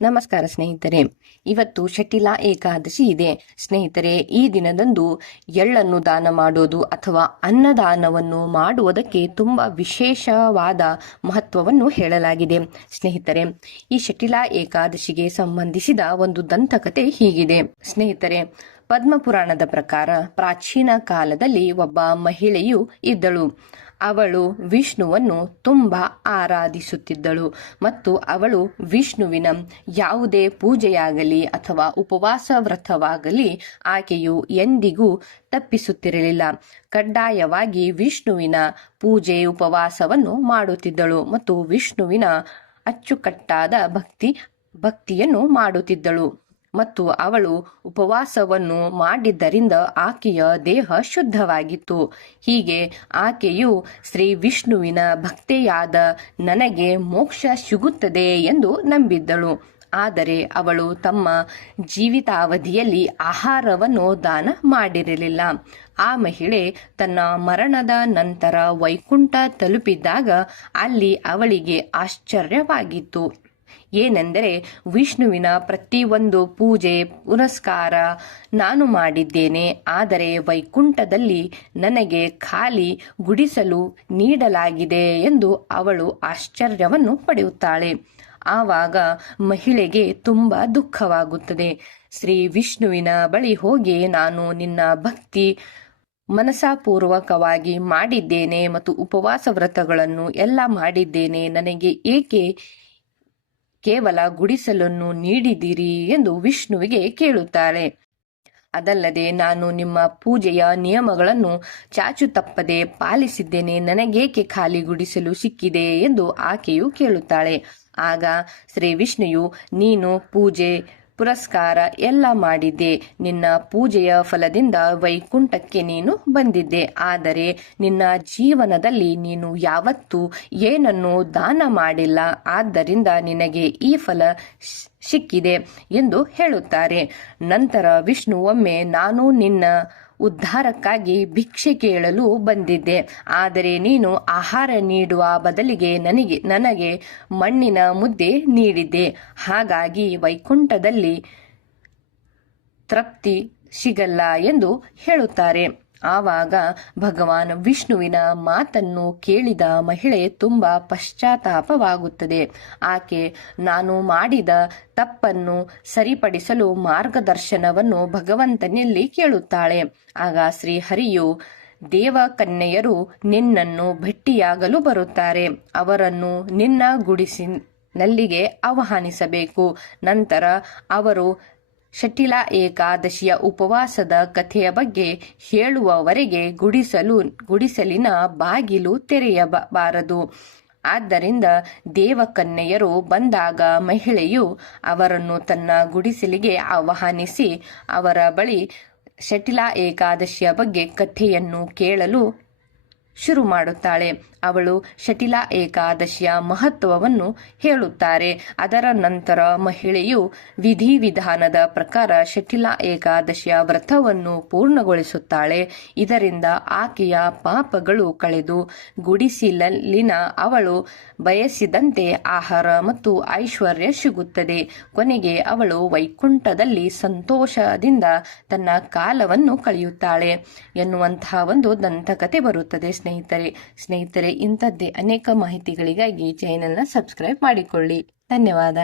ನಮಸ್ಕಾರ ಸ್ನೇಹಿತರೆ. ಇವತ್ತು ಶಟಿಲಾ ಏಕಾದಶಿ ಇದೆ ಸ್ನೇಹಿತರೆ. ಈ ದಿನದಂದು ಎಳ್ಳನ್ನು ದಾನ ಮಾಡೋದು ಅಥವಾ ಅನ್ನದಾನವನ್ನು ಮಾಡುವುದಕ್ಕೆ ತುಂಬಾ ವಿಶೇಷವಾದ ಮಹತ್ವವನ್ನು ಹೇಳಲಾಗಿದೆ ಸ್ನೇಹಿತರೆ. ಈ ಶಟಿಲಾ ಏಕಾದಶಿಗೆ ಸಂಬಂಧಿಸಿದ ಒಂದು ದಂತಕತೆ ಹೀಗಿದೆ ಸ್ನೇಹಿತರೆ. ಪದ್ಮಪುರಾಣದ ಪ್ರಕಾರ ಪ್ರಾಚೀನ ಕಾಲದಲ್ಲಿ ಒಬ್ಬ ಮಹಿಳೆಯು ಇದ್ದಳು. ಅವಳು ವಿಷ್ಣುವನ್ನು ತುಂಬಾ ಆರಾಧಿಸುತ್ತಿದ್ದಳು ಮತ್ತು ಅವಳು ವಿಷ್ಣುವಿನ ಯಾವುದೇ ಪೂಜೆಯಾಗಲಿ ಅಥವಾ ಉಪವಾಸ ವ್ರತವಾಗಲಿ ಆಕೆಯು ಎಂದಿಗೂ ತಪ್ಪಿಸುತ್ತಿರಲಿಲ್ಲ. ಕಡ್ಡಾಯವಾಗಿ ವಿಷ್ಣುವಿನ ಪೂಜೆ ಉಪವಾಸವನ್ನು ಮಾಡುತ್ತಿದ್ದಳು ಮತ್ತು ವಿಷ್ಣುವಿನ ಅಚ್ಚುಕಟ್ಟಾದ ಭಕ್ತಿಯನ್ನು ಮಾಡುತ್ತಿದ್ದಳು ಮತ್ತು ಅವಳು ಉಪವಾಸವನ್ನು ಮಾಡಿದ್ದರಿಂದ ಆಕೆಯ ದೇಹ ಶುದ್ಧವಾಗಿತ್ತು. ಹೀಗೆ ಆಕೆಯು ಶ್ರೀ ವಿಷ್ಣುವಿನ ಭಕ್ತೆಯಾದ ನನಗೆ ಮೋಕ್ಷ ಸಿಗುತ್ತದೆ ಎಂದು ನಂಬಿದ್ದಳು. ಆದರೆ ಅವಳು ತಮ್ಮ ಜೀವಿತಾವಧಿಯಲ್ಲಿ ಆಹಾರವನ್ನು ದಾನ ಮಾಡಿರಲಿಲ್ಲ. ಆ ಮಹಿಳೆ ತನ್ನ ಮರಣದ ನಂತರ ವೈಕುಂಠ ತಲುಪಿದಾಗ ಅಲ್ಲಿ ಅವಳಿಗೆ ಆಶ್ಚರ್ಯವಾಗಿತ್ತು. ಏನೆಂದರೆ ವಿಷ್ಣುವಿನ ಪ್ರತಿಯೊಂದು ಪೂಜೆ ಪುನಸ್ಕಾರ ನಾನು ಮಾಡಿದ್ದೇನೆ, ಆದರೆ ವೈಕುಂಠದಲ್ಲಿ ನನಗೆ ಖಾಲಿ ಗುಡಿಸಲು ನೀಡಲಾಗಿದೆ ಎಂದು ಅವಳು ಆಶ್ಚರ್ಯವನ್ನು ಪಡೆಯುತ್ತಾಳೆ. ಆವಾಗ ಮಹಿಳೆಗೆ ತುಂಬಾ ದುಃಖವಾಗುತ್ತದೆ. ಶ್ರೀ ವಿಷ್ಣುವಿನ ಬಳಿ ಹೋಗಿ ನಾನು ನಿನ್ನ ಭಕ್ತಿ ಮನಸಾಪೂರ್ವಕವಾಗಿ ಮಾಡಿದ್ದೇನೆ ಮತ್ತು ಉಪವಾಸ ವ್ರತಗಳನ್ನು ಎಲ್ಲ ಮಾಡಿದ್ದೇನೆ, ನನಗೆ ಏಕೆ ಕೇವಲ ಗುಡಿಸಲನ್ನು ನೀಡಿದಿರಿ ಎಂದು ವಿಷ್ಣುವಿಗೆ ಕೇಳುತ್ತಾಳೆ. ಅದಲ್ಲದೆ ನಾನು ನಿಮ್ಮ ಪೂಜೆಯ ನಿಯಮಗಳನ್ನು ಚಾಚು ತಪ್ಪದೆ ಪಾಲಿಸಿದ್ದೇನೆ, ನನಗೇಕೆ ಖಾಲಿ ಗುಡಿಸಲು ಸಿಕ್ಕಿದೆ ಎಂದು ಆಕೆಯು ಕೇಳುತ್ತಾಳೆ. ಆಗ ಶ್ರೀ ವಿಷ್ಣುವು ನೀನು ಪೂಜೆ ಪುರಸ್ಕಾರ ಎಲ್ಲ ಮಾಡಿದ್ದೆ, ನಿನ್ನ ಪೂಜೆಯ ಫಲದಿಂದ ವೈಕುಂಠಕ್ಕೆ ನೀನು ಬಂದಿದ್ದೆ, ಆದರೆ ನಿನ್ನ ಜೀವನದಲ್ಲಿ ನೀನು ಯಾವತ್ತೂ ಏನನ್ನು ದಾನ ಮಾಡಿಲ್ಲ, ಆದ್ದರಿಂದ ನಿನಗೆ ಈ ಫಲ ಸಿಕ್ಕಿದೆ ಎಂದು ಹೇಳುತ್ತಾರೆ. ನಂತರ ವಿಷ್ಣು ಒಮ್ಮೆ ನಾನು ನಿನ್ನ ಉದ್ಧಾರಕ್ಕಾಗಿ ಭಿಕ್ಷೆ ಕೇಳಲು ಬಂದಿದ್ದೆ, ಆದರೆ ನೀನು ಆಹಾರ ನೀಡುವ ಬದಲಿಗೆ ನನಗೆ ಮಣ್ಣಿನ ಮುದ್ದೆ ನೀಡಿದ್ದೆ, ಹಾಗಾಗಿ ವೈಕುಂಠದಲ್ಲಿ ತೃಪ್ತಿ ಸಿಗಲ್ಲ ಎಂದು ಹೇಳುತ್ತಾರೆ. ಆವಾಗ ಭಗವಾನ್ ವಿಷ್ಣುವಿನ ಮಾತನ್ನು ಕೇಳಿದ ಮಹಿಳೆ ತುಂಬಾ ಪಶ್ಚಾತ್ತಾಪವಾಗುತ್ತದೆ. ಆಕೆ ನಾನು ಮಾಡಿದ ತಪ್ಪನ್ನು ಸರಿಪಡಿಸಲು ಮಾರ್ಗದರ್ಶನವನ್ನು ಭಗವಂತನಲ್ಲಿ ಕೇಳುತ್ತಾಳೆ. ಆಗ ಶ್ರೀಹರಿಯು ದೇವಕನ್ಯೆಯರು ನಿನ್ನನ್ನು ಭೇಟಿಯಾಗಲು ಬರುತ್ತಾರೆ, ಅವರನ್ನು ನಿನ್ನ ಗುಡಿಸಿನಲ್ಲಿಗೆ ಆಹ್ವಾನಿಸಬೇಕು. ನಂತರ ಅವರು ಶಟಿಲಾ ಏಕಾದಶಿಯ ಉಪವಾಸದ ಕಥೆಯ ಬಗ್ಗೆ ಹೇಳುವವರೆಗೆ ಗುಡಿಸಲಿನ ಬಾಗಿಲು ತೆರೆಯಬಾರದು. ಆದ್ದರಿಂದ ದೇವಕನ್ಯೆಯರು ಬಂದಾಗ ಮಹಿಳೆಯು ಅವರನ್ನು ತನ್ನ ಗುಡಿಸಲಿಗೆ ಆಹ್ವಾನಿಸಿ ಅವರ ಬಳಿ ಶಟಿಲಾ ಏಕಾದಶಿಯ ಬಗ್ಗೆ ಕಥೆಯನ್ನು ಕೇಳಲು ಶುರು ಮಾಡುತ್ತಾಳೆ. ಅವಳು ಶಟಿಲಾ ಏಕಾದಶಿಯ ಮಹತ್ವವನ್ನು ಹೇಳುತ್ತಾರೆ. ಅದರ ನಂತರ ಮಹಿಳೆಯು ವಿಧಿವಿಧಾನದ ಪ್ರಕಾರ ಶಟಿಲಾ ಏಕಾದಶಿಯ ವ್ರತವನ್ನು ಪೂರ್ಣಗೊಳಿಸುತ್ತಾಳೆ. ಇದರಿಂದ ಆಕೆಯ ಪಾಪಗಳು ಕಳೆದು ಗುಡಿಸಲಿನ ಅವಳು ಬಯಸಿದಂತೆ ಆಹಾರ ಮತ್ತು ಐಶ್ವರ್ಯ ಸಿಗುತ್ತದೆ. ಕೊನೆಗೆ ಅವಳು ವೈಕುಂಠದಲ್ಲಿ ಸಂತೋಷದಿಂದ ತನ್ನ ಕಾಲವನ್ನು ಕಳೆಯುತ್ತಾಳೆ ಎನ್ನುವಂತಹ ಒಂದು ದಂತಕತೆ ಬರುತ್ತದೆ ಸ್ನೇಹಿತರೆ. ಇಂಥದ್ದೇ ಅನೇಕ ಮಾಹಿತಿಗಳಿಗಾಗಿ ಚಾನೆಲ್ನ ಸಬ್ಸ್ಕ್ರೈಬ್ ಮಾಡಿಕೊಳ್ಳಿ. ಧನ್ಯವಾದ.